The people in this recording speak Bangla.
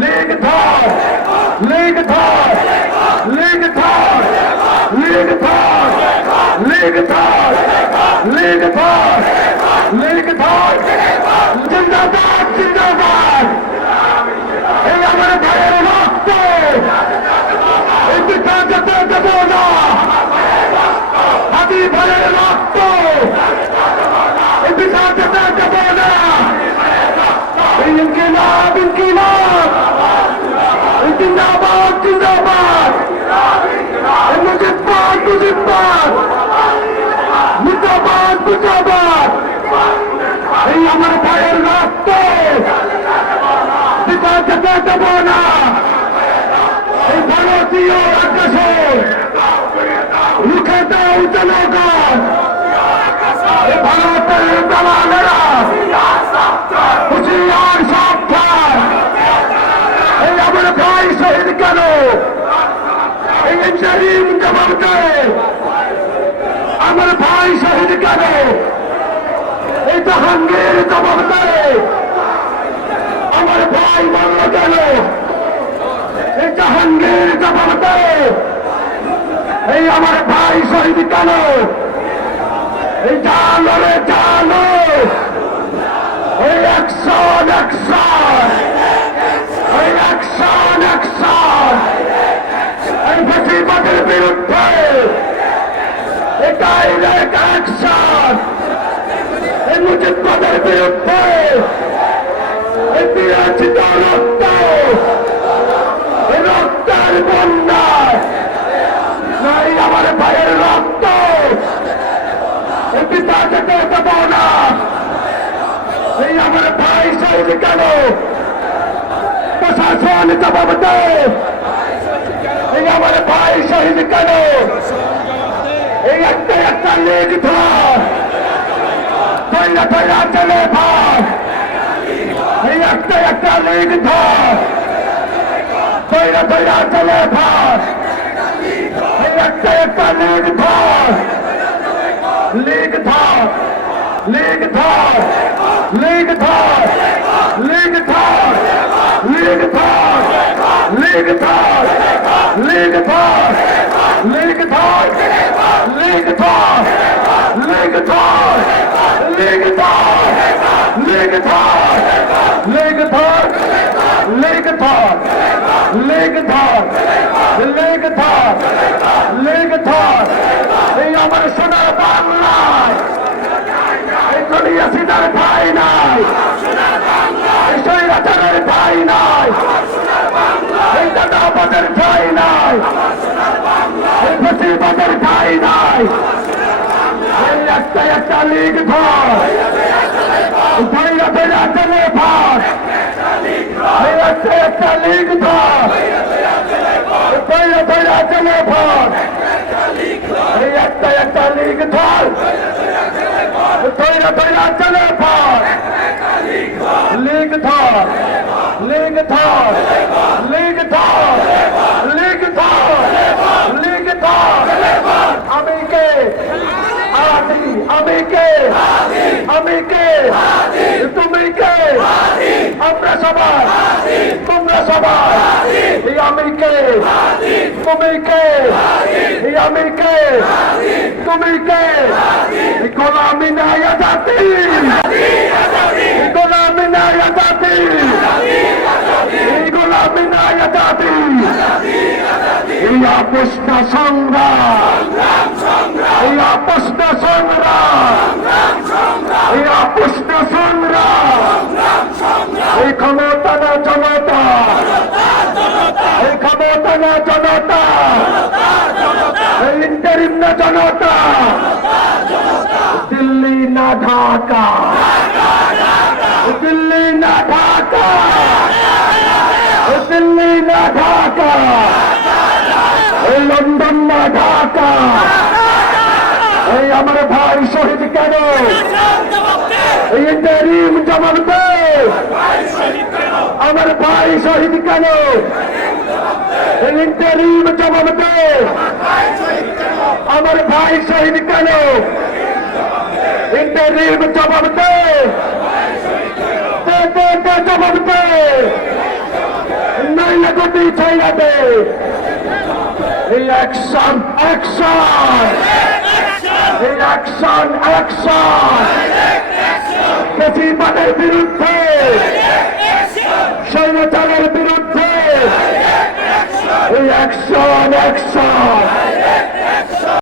লীগ ধর, লীগ ধর, লীগ ধর, লীগ ধর, লীগ ধর, লীগ ধর, লীগ ধর, জিন্দাবাদ জিন্দাবাদ। এই আমার ভাইয়ের রক্ত এই পিতা যেতে দেব না, হাতি ভাইয়ের রক্ত এই পিতা যেতে দেব না। এই ইনকিলাব ইনকিলাব, জিন্দাবাদ জিন্দাবাদ, মুজিবাদ মুজিবাদ, মুর্দাবাদ মুর্দাবাদ। এই আমার ভাইয়ের রক্ত পিতা যেতে দেব না। এই ভারতীয় আগ্রাসন রুখে দাও জনগণ। এই ভারতের দালালেরা হুঁশিয়ার সাবধান। এই আমার ভাই শহীদ কেন? এই ইনসারিম জবাব দে। আমার ভাই শহীদ কেন? এই জাহাঙ্গীর জবাব দে। আমার ভাই মরল কেন? এই জাহাঙ্গীর জবাব দে। এই আমার ভাই শহীদ কেন? এই জানো রে জানো। এই অ্যাকশন অ্যাকশন, এই অ্যাকশন অ্যাকশন। এই ফ্যাসিবাদের বিরুদ্ধে এই ডাইরেক্ট অ্যাকশন। এই মুজিববাদের বিরুদ্ধে এই বিরোচিত রক্ত, এই রক্তের বন্যায় নাই আমার ভাইয়ের রক্ত এই পিতা যেতে দেব না। এই আমার ভাই শহীদ কেন? প্রশাসন জবাব দে। এই আমার ভাই শহীদ কেন? এই একটা একটা লীগ ধর, ধৈর্য ধৈর্য চলে ভাই। এই একটা একটা লীগ ধর, ধৈর্য ধৈর্য চলে ভাই। এই একটা একটা লীগ ধর, লীগ ধর, লীগ ধর, লীগ ধর, লীগ ধর, লীগ ধর, লীগ ধর, লীগ ধর, লীগ ধর, লীগ ধর, লীগ ধর, লীগ ধর, লীগ ধর, লীগ ধর, লীগ ধর, লীগ ধর, লীগ ধর, লীগ ধর। এই আমার সোনার বাংলায় এই কলিয়াসিদার ঠাই নাই, এই স্বৈরাচারের ঠাই নাই, এই দাদাবাদের ঠাই নাই, এই ফ্যাসিবাদের ঠাই নাই। এই একটা একটা লীগ ধর, ধৈর্য ধৈর্য চলে ভাই। এই একটা একটা লীগ ধর, ধৈর্য ধৈর্য চলে ভাই। এই একটা একটা লীগ ধর, ধৈর্য ধৈর্য চলে ভাই। লীগ ধর, লীগ ধর, লীগ ধর, লীগ ধর, লীগ ধর। আমি কে? আদি। আমি কে? আমি কে? তুমি কে? আমরা সবাই, তোমরা সবাই। এই আমি কে? তুমি কে? এই আমি কে? তুমি কে? গোলামি নাই আজাদি, গোলামি নাই আজাদি, গোলামি নাই আজাদি। এই আপোষ না সংগ্রাম, এই আপোষ না সংগ্রাম, এই আপোষ না সংগ্রাম। এই ক্ষমতা না জনতা, এই ক্ষমতা না জনতা, এই ইন্টারিম না জনতা। দিল্লি না ঢাকা, দিল্লি না ঢাকা, দিল্লি না ঢাকা, এই লন্ডন না ঢাকা। এই আমার ভাই শহীদ কেন? এই ইন্টারিম জবাব দে। আমার ভাই শহীদ কেন? এই ইন্টারিম জবাব দে। আমার ভাই শহীদ কেন? ইন্টারিম জবাব দে, জবাব দে। দাবি চাইয়াতে এই অ্যাকশন অ্যাকশন এই অ্যাকশন অ্যাকশন বেশিরভাগের বিরুদ্ধে স্বৈরাচারের বিরুদ্ধে এই অ্যাকশন অ্যাকশন